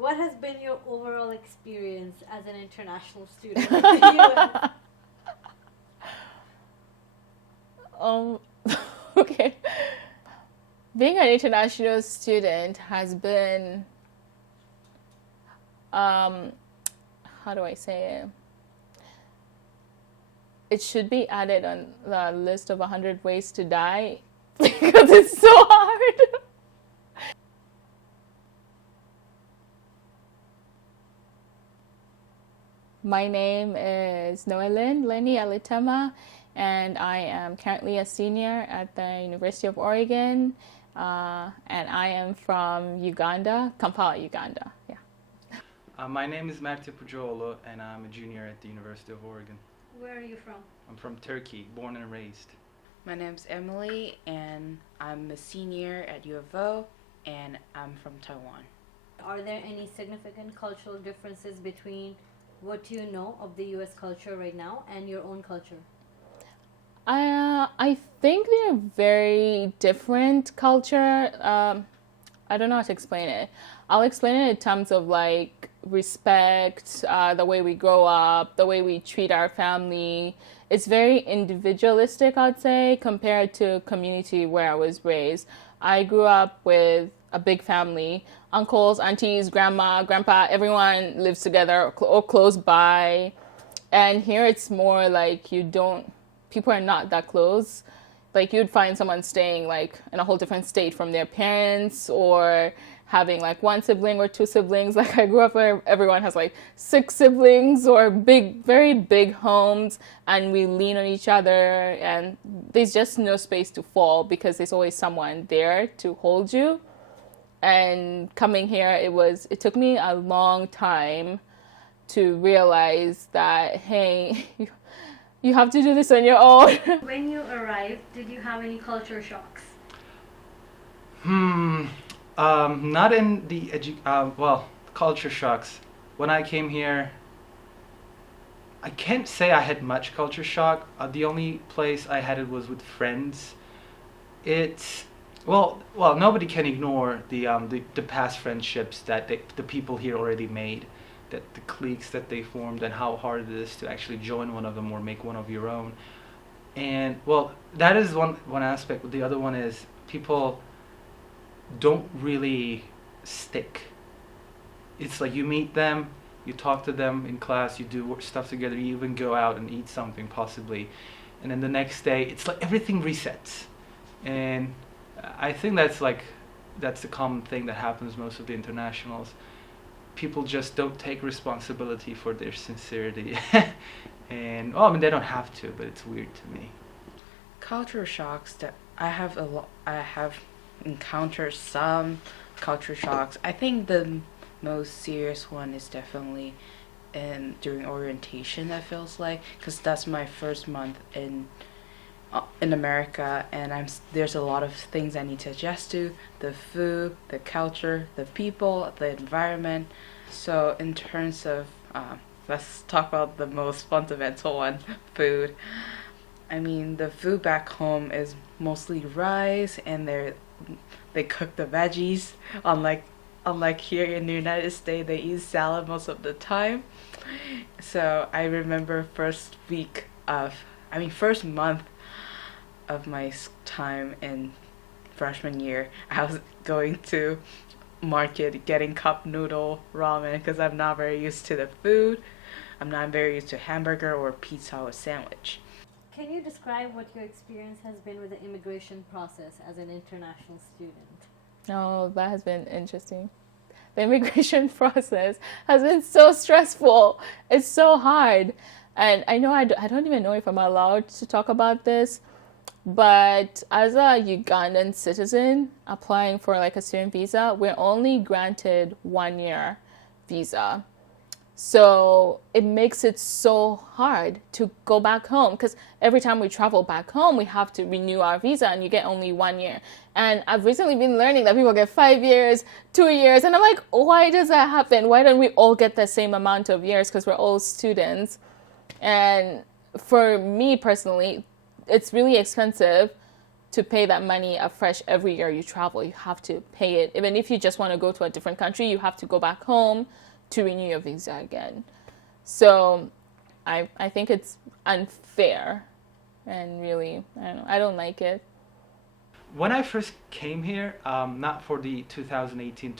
What has been your overall experience as an international student in the US? Um, okay. Being an international student has been, um, how do I say it? It should be added on the list of 100 ways to die because it's so hard. My name is Noelyn Lenny Alitema, and I am currently a senior at the University of Oregon, and I am from Uganda, Kampala, Uganda. Yeah. My name is Mertya Pujoğlu, and I'm a junior at the University of Oregon. Where are you from? I'm from Turkey, born and raised. My name's Emily, and I'm a senior at U of O, and I'm from Taiwan. Are there any significant cultural differences between what you know of the US culture right now and your own culture? I think they're very different culture. I don't know how to explain it. I'll explain it in terms of like respect, the way we grow up, the way we treat our family. It's very individualistic, I'd say, compared to community where I was raised. I grew up with a big family, uncles, aunties, grandma, grandpa, everyone lives together or close by. And here it's more like people are not that close. Like you'd find someone staying like in a whole different state from their parents or having like one sibling or two siblings. Like I grew up where everyone has like six siblings or big, very big homes, and we lean on each other, and there's just no space to fall because there's always someone there to hold you. And coming here, it took me a long time to realize that, hey, you have to do this on your own. When you arrived, did you have any culture shocks? Not in the culture shocks. When I came here, I can't say I had much culture shock. The only place I had it was with friends. It's nobody can ignore the past friendships that the people here already made, that the cliques that they formed, and how hard it is to actually join one of them or make one of your own. And well, that is one aspect. But the other one is people don't really stick. It's like you meet them, you talk to them in class, you do stuff together, you even go out and eat something possibly, and then the next day it's like everything resets. And I think that's the common thing that happens most of the internationals. People just don't take responsibility for their sincerity. And I mean they don't have to, but it's weird to me. Culture shocks that I have encountered some culture shocks. I think the most serious one is definitely during orientation. That feels like because that's my first month in America, and there's a lot of things I need to adjust to: the food, the culture, the people, the environment. So in terms of let's talk about the most fundamental one, food. I mean, the food back home is mostly rice, and they cook the veggies. Unlike here in the United States, they eat salad most of the time. So I remember first month of my time in freshman year, I was going to market getting cup noodle ramen because I'm not very used to the food. I'm not very used to hamburger or pizza or sandwich. Can you describe what your experience has been with the immigration process as an international student? No, that has been interesting. The immigration process has been so stressful. It's so hard. And I know I don't even know if I'm allowed to talk about this, but as a Ugandan citizen applying for like a student visa, we're only granted 1 year visa. So it makes it so hard to go back home because every time we travel back home, we have to renew our visa and you get only 1 year. And I've recently been learning that people get 5 years, 2 years. And I'm like, why does that happen? Why don't we all get the same amount of years? Because we're all students. And for me personally, it's really expensive to pay that money afresh every year you travel. You have to pay it. Even if you just want to go to a different country, you have to go back home to renew your visa again. So I think it's unfair, and really, I don't know, I don't like it. When I first came here, not for the 2018,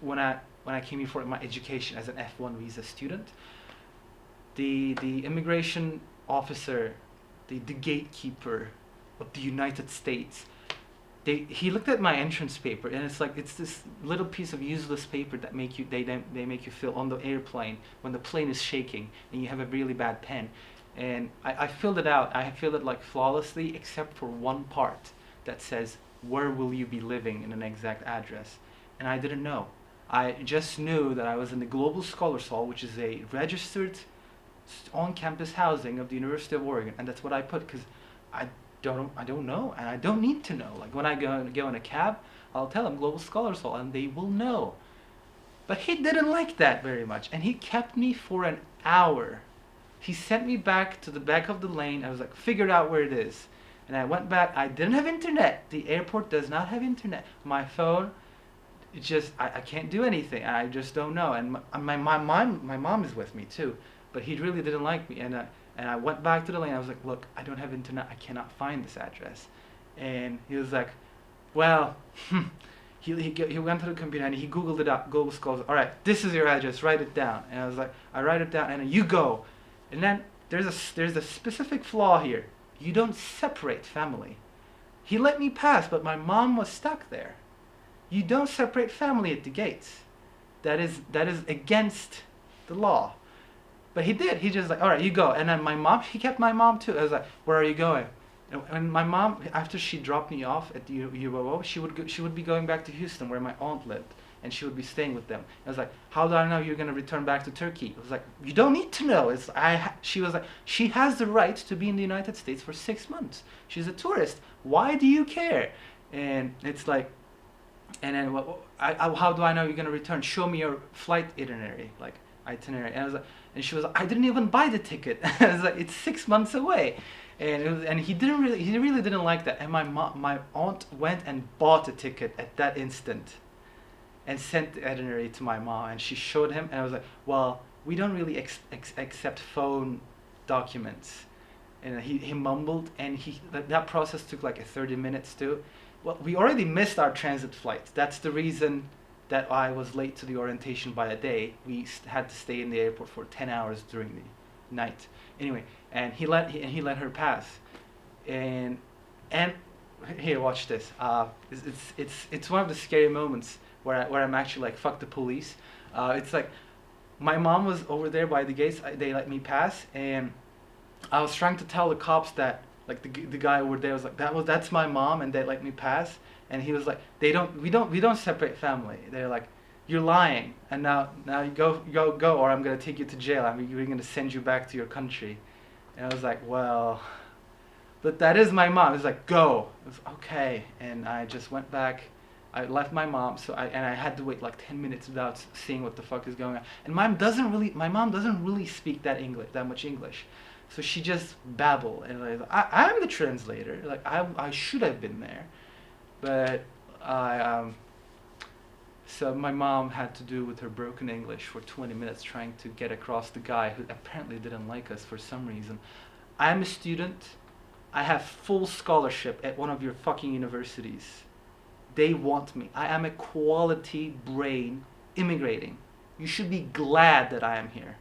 when I came here for my education as an F1 visa student, the immigration officer, the gatekeeper of the United States, he looked at my entrance paper, and it's this little piece of useless paper that they make you fill on the airplane when the plane is shaking and you have a really bad pen, and I filled it out. I filled it like flawlessly except for one part that says where will you be living in an exact address, and I didn't know. I just knew that I was in the Global Scholars Hall, which is a registered on-campus housing of the University of Oregon, and that's what I put because I I don't know, and I don't need to know. Like when I go in a cab, I'll tell them Global Scholars Hall, and they will know. But he didn't like that very much, and he kept me for an hour. He sent me back to the back of the lane. I was like, figure out where it is. And I went back. I didn't have internet. The airport does not have internet. My phone, it's just, I can't do anything. I just don't know. And my mom is with me too. But he really didn't like me. And I went back to the lane. I was like, look, I don't have internet. I cannot find this address. And he was like, well, he went to the computer and he Googled it up. Google Scholars. All right, this is your address. Write it down. And I was like, I write it down. And you go. And then there's a specific flaw here. You don't separate family. He let me pass, but my mom was stuck there. You don't separate family at the gates. That is against the law. But he did. He just like, all right, you go. And then my mom, he kept my mom too. I was like, where are you going? And my mom, after she dropped me off at the UOO, she would be going back to Houston where my aunt lived, and she would be staying with them. I was like, how do I know you're gonna return back to Turkey? I was like, you don't need to know. She was like, she has the right to be in the United States for 6 months. She's a tourist. Why do you care? And it's like, and then how do I know you're gonna return? Show me your flight itinerary, like itinerary. And I was like, and she was like, I didn't even buy the ticket. I was like, it's 6 months away. And he really didn't like that. And my aunt went and bought a ticket at that instant and sent the itinerary to my mom, and she showed him, and I was like, well, we don't really accept phone documents. And he mumbled, and that process took like 30 minutes too. Well, we already missed our transit flight. That's the reason that I was late to the orientation by a day. We had to stay in the airport for 10 hours during the night. Anyway, and he let her pass, and here, watch this. It's one of the scary moments where I'm actually like, fuck the police. It's like my mom was over there by the gates. They let me pass, and I was trying to tell the cops that like the guy over there was like, that's my mom, and they let me pass. And he was like, we don't separate family. They're like, you're lying, and now you go, or I'm gonna take you to jail. We're gonna send you back to your country. And I was like, well, but that is my mom. It's like, go. It was okay, and I just went back. I left my mom, I had to wait like 10 minutes without seeing what the fuck is going on. And my mom doesn't really speak that much English, so she just babbled. And I'm the translator. Like I should have been there, but so my mom had to do with her broken English for 20 minutes trying to get across the guy who apparently didn't like us for some reason. I'm a student. I have full scholarship at one of your fucking universities. They want me. I am a quality brain immigrating. You should be glad that I am here.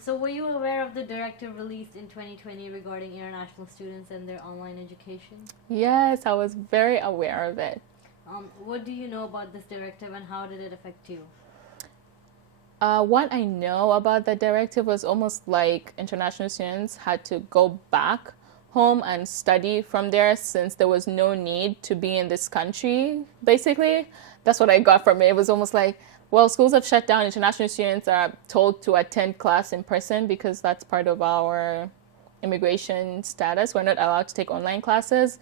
So, were you aware of the directive released in 2020 regarding international students and their online education? Yes, I was very aware of it. What do you know about this directive and how did it affect you? What I know about the directive was almost like international students had to go back home and study from there since there was no need to be in this country, basically. That's what I got from it. It was almost like, well, schools have shut down. International students are told to attend class in person because that's part of our immigration status. We're not allowed to take online classes.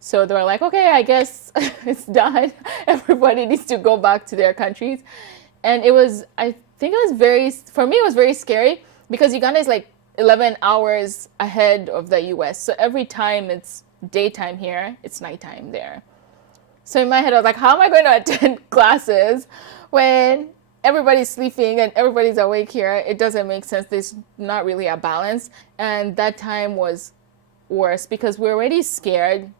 So they were like, okay, I guess it's done. Everybody needs to go back to their countries. And it was, I think it was very, for me, it was very scary because Uganda is like 11 hours ahead of the US. So every time it's daytime here, it's nighttime there. So in my head, I was like, how am I going to attend classes when everybody's sleeping and everybody's awake here? It doesn't make sense. There's not really a balance. And that time was worse because we're already scared.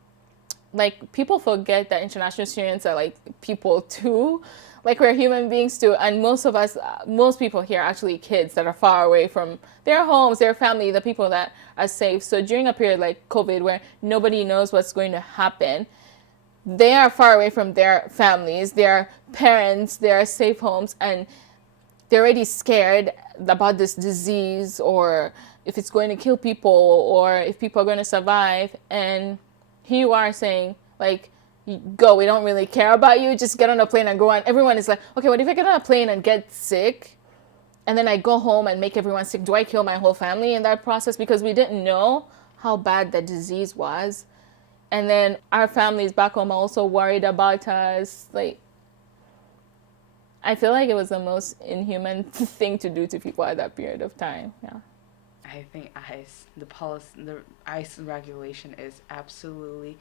Like, people forget that international students are like people too. Like, we're human beings too. And most people here are actually kids that are far away from their homes, their family, the people that are safe. So during a period like COVID where nobody knows what's going to happen, they are far away from their families, their parents, their safe homes, and they're already scared about this disease or if it's going to kill people or if people are going to survive. And here you are saying, like, go, we don't really care about you, just get on a plane and go on. Everyone is like, okay, what if I get on a plane and get sick and then I go home and make everyone sick? Do I kill my whole family in that process? Because we didn't know how bad the disease was. And then our families back home are also worried about us. Like, I feel like it was the most inhuman thing to do to people at that period of time. Yeah. I think the ICE regulation is absolutely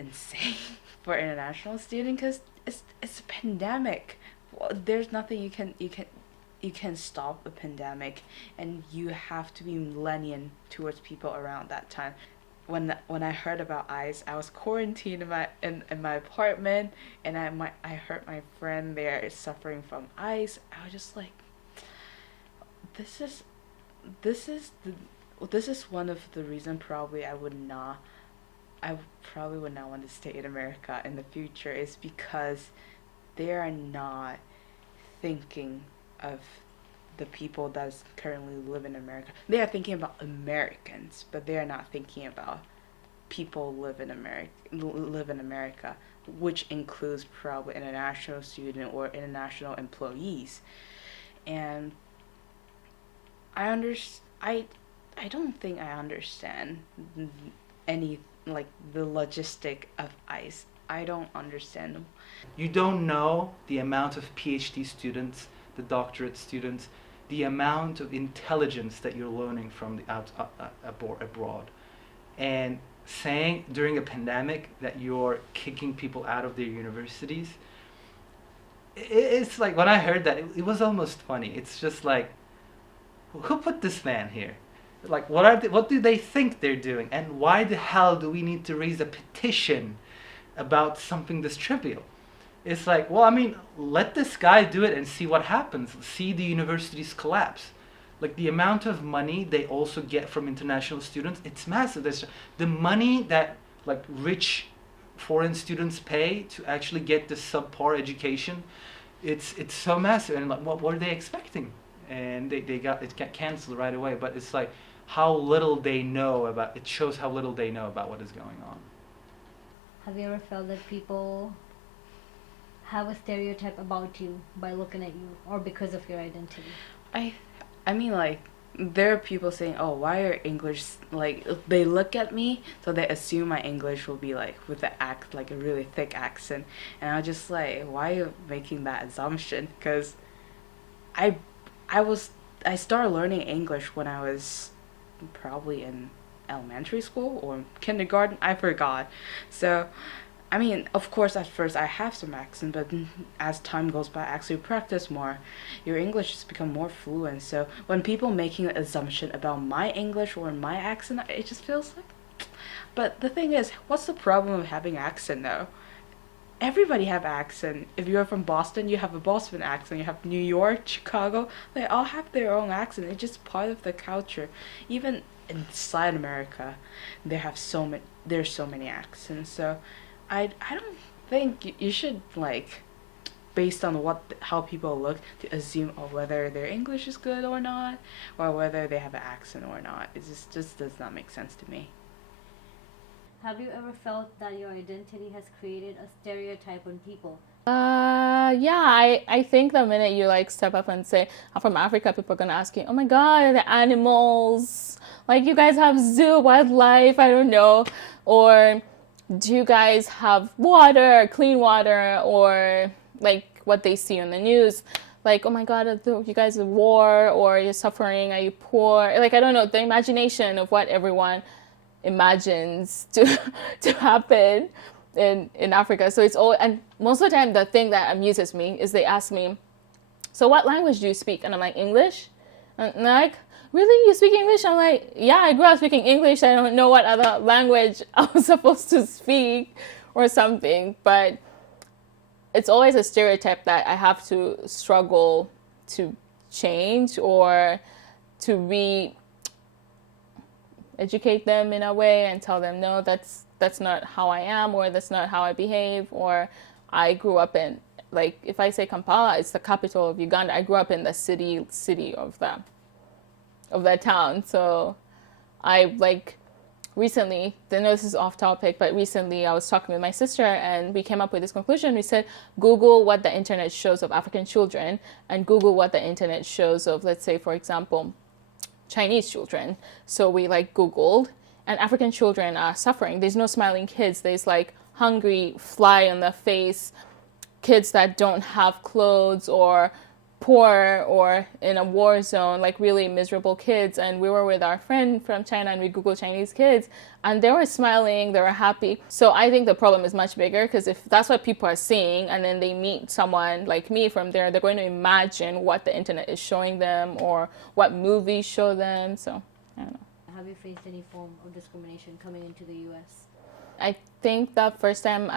insane for international student because it's a pandemic. Well, there's nothing you can stop a pandemic, and you have to be lenient towards people around that time. When I heard about ICE, I was quarantined in my apartment, and I heard my friend there is suffering from ICE. I was just like, this is one of the reasons probably I probably would not want to stay in America in the future, is because they are not thinking of the people that currently live in America. They are thinking about Americans, but they are not thinking about people live in America, which includes probably international student or international employees. And I don't think I understand any, like, the logistic of ICE. I don't understand them. You don't know the amount of PhD students, the doctorate students, the amount of intelligence that you're learning from the abroad. And saying during a pandemic that you're kicking people out of their universities, it's like, when I heard that, it was almost funny. It's just like, who put this man here? Like, what do they think they're doing? And why the hell do we need to raise a petition about something this trivial? It's like, well, I mean, let this guy do it and see what happens. See the universities collapse. Like, the amount of money they also get from international students, it's massive. The money that, like, rich foreign students pay to actually get this subpar education, it's so massive. And like, what were they expecting? And they got canceled right away. But it's like, how little they know about it shows how little they know about what is going on. Have you ever felt that people have a stereotype about you by looking at you or because of your identity? I mean, like, there are people saying, oh, why are English, like, they look at me, so they assume my English will be, like, with the like, a really thick accent. And I'm just like, why are you making that assumption? Because I started learning English when I was probably in elementary school or kindergarten. I forgot. So, I mean, of course, at first I have some accent, but as time goes by, actually practice more, your English has become more fluent. So when people making an assumption about my English or my accent, it just feels like. But the thing is, what's the problem of having accent though? everybody have accent. If you're from Boston, you have a Boston accent. You have New York, Chicago. They all have their own accent. It's just part of the culture. Even inside America, they have so many. There's so many accents. So, I don't think you should like, based on how people look, to assume whether their English is good or not, or whether they have an accent or not. It just does not make sense to me. Have you ever felt that your identity has created a stereotype on people? Yeah, I think the minute you like step up and say, I'm from Africa, people are gonna ask you, oh my God, the animals, like you guys have zoo, wildlife, I don't know, or do you guys have water, clean water, or like what they see on the news, like, oh my God, you guys are war, or you're suffering, are you poor? Like, I don't know, the imagination of what everyone imagines to happen in Africa. So it's all, and most of the time the thing that amuses me is they ask me, so what language do you speak? And I'm like, English. And they're like, really, you speak English? I'm like, yeah, I grew up speaking English. I don't know what other language I was supposed to speak or something. But it's always a stereotype that I have to struggle to change or to educate them in a way and tell them, no, that's not how I am, or that's not how I behave, or I grew up in, like, if I say Kampala, it's the capital of Uganda. I grew up in the city of that town. So I like recently, I know this is off topic, but recently I was talking with my sister and we came up with this conclusion. We said, Google what the internet shows of African children and Google what the internet shows of, let's say, for example, Chinese children. So we like Googled, and African children are suffering. There's no smiling kids. There's like hungry, fly on the face, kids that don't have clothes, or poor, or in a war zone, like really miserable kids. And we were with our friend from China and we Googled Chinese kids and they were smiling, they were happy. So I think the problem is much bigger, because if that's what people are seeing and then they meet someone like me from there, they're going to imagine what the internet is showing them or what movies show them. So I don't know. Have you faced any form of discrimination coming into the US? I think the first time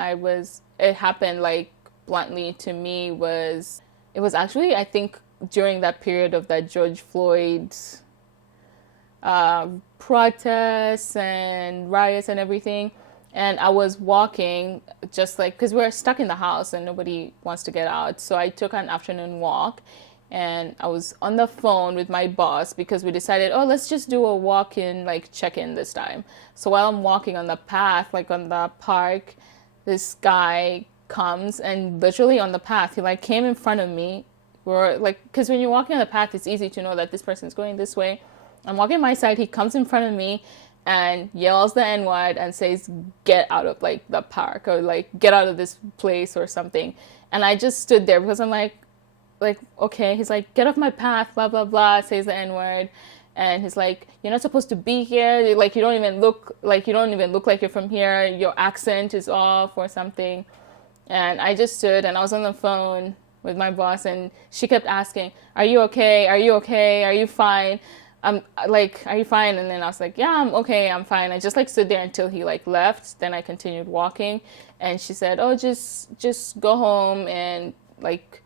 it happened like bluntly to me it was actually, I think, during that period of that George Floyd protests and riots and everything. And I was walking just like, because we're stuck in the house and nobody wants to get out. So I took an afternoon walk and I was on the phone with my boss because we decided, oh, let's just do a walk-in, like check-in this time. So while I'm walking on the path, like on the park, this guy comes and literally on the path, he like came in front of me. Or like, because when you're walking on the path, it's easy to know that this person's going this way. I'm walking my side, he comes in front of me and yells the N-word and says, get out of like the park, or like get out of this place or something. And I just stood there because I'm like, okay. He's like, get off my path, blah blah blah, says the N-word. And he's like, you're not supposed to be here, like you don't even look like you're from here, your accent is off or something. And I just stood and I was on the phone with my boss and she kept asking, are you okay? Are you okay? Are you fine? I'm like, are you fine? And then I was like, yeah, I'm okay, I'm fine. I just like stood there until he like left. Then I continued walking and she said, oh, just go home and like,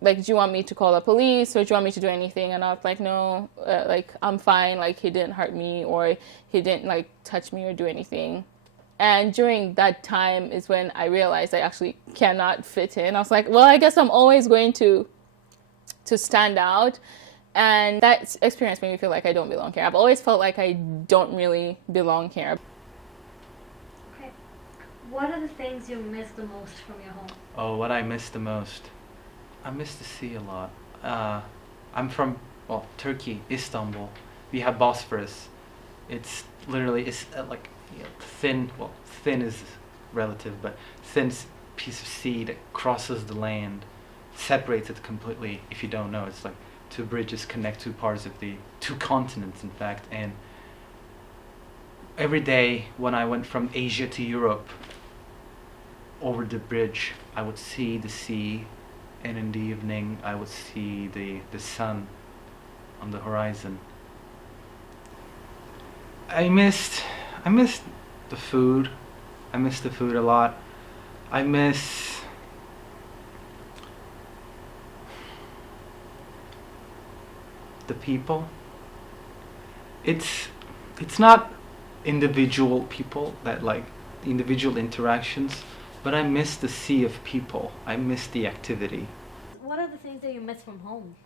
do you want me to call the police or do you want me to do anything? And I was like, no, like I'm fine. Like he didn't hurt me or he didn't like touch me or do anything. And during that time is when I realized I actually cannot fit in. I was like, well, I guess I'm always going to stand out. And that experience made me feel like I don't belong here. I've always felt like I don't really belong here. Okay. What are the things you miss the most from your home? Oh, what I miss the most? I miss the sea a lot. I'm from, Turkey, Istanbul. We have Bosphorus. It's literally, like, thin is relative, but thin piece of sea that crosses the land, separates it completely. If you don't know, it's like two bridges connect two continents, in fact. And every day when I went from Asia to Europe, over the bridge, I would see the sea, and in the evening I would see the sun on the horizon. I missed the food. I miss the food a lot. I miss the people. It's not individual people that like individual interactions, but I miss the sea of people. I miss the activity. What are the things that you miss from home?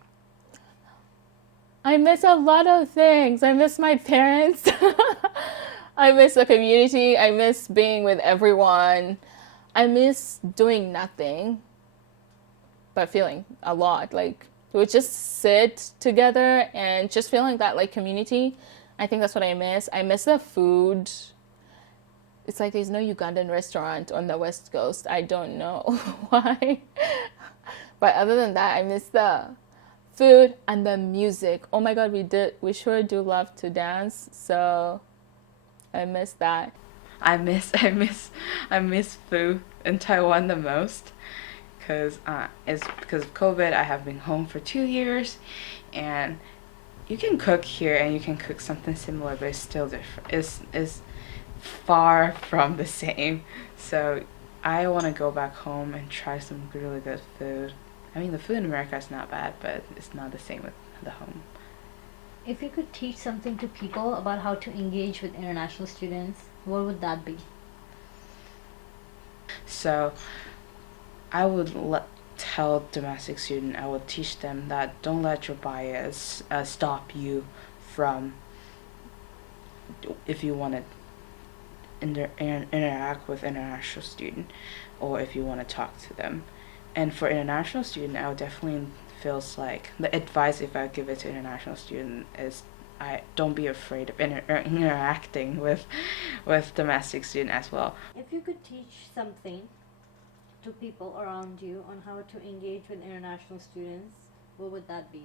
I miss a lot of things. I miss my parents. I miss the community. I miss being with everyone. I miss doing nothing but feeling a lot. Like we would just sit together and just feeling that like community. I think that's what I miss. I miss the food. It's like there's no Ugandan restaurant on the West Coast. I don't know why. But other than that, I miss the food and the music. Oh my god, we sure do love to dance. So I miss that. I miss food in Taiwan the most, because it's because of COVID. I have been home for 2 years, and you can cook here and you can cook something similar, but it's still different. It's far from the same. So I want to go back home and try some really good food. I mean, the food in America is not bad, but it's not the same with the home. If you could teach something to people about how to engage with international students, what would that be? So I would tell domestic student, I would teach them that don't let your bias stop you from, if you want to interact with international student, or if you want to talk to them. And for international student, I would definitely feels like the advice if I give it to international student is I don't be afraid of interacting with domestic student as well. If you could teach something to people around you on how to engage with international students, what would that be?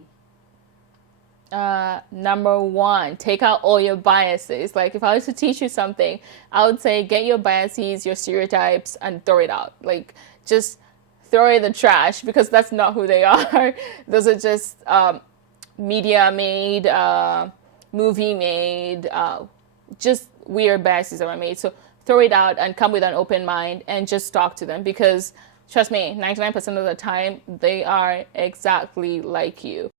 Number one, take out all your biases. Like if I was to teach you something, I would say get your biases, your stereotypes, and throw it out. Like just throw it in the trash, because that's not who they are. Those are just media made, movie made, just weird biases that are made. So throw it out and come with an open mind and just talk to them, because trust me, 99% of the time they are exactly like you.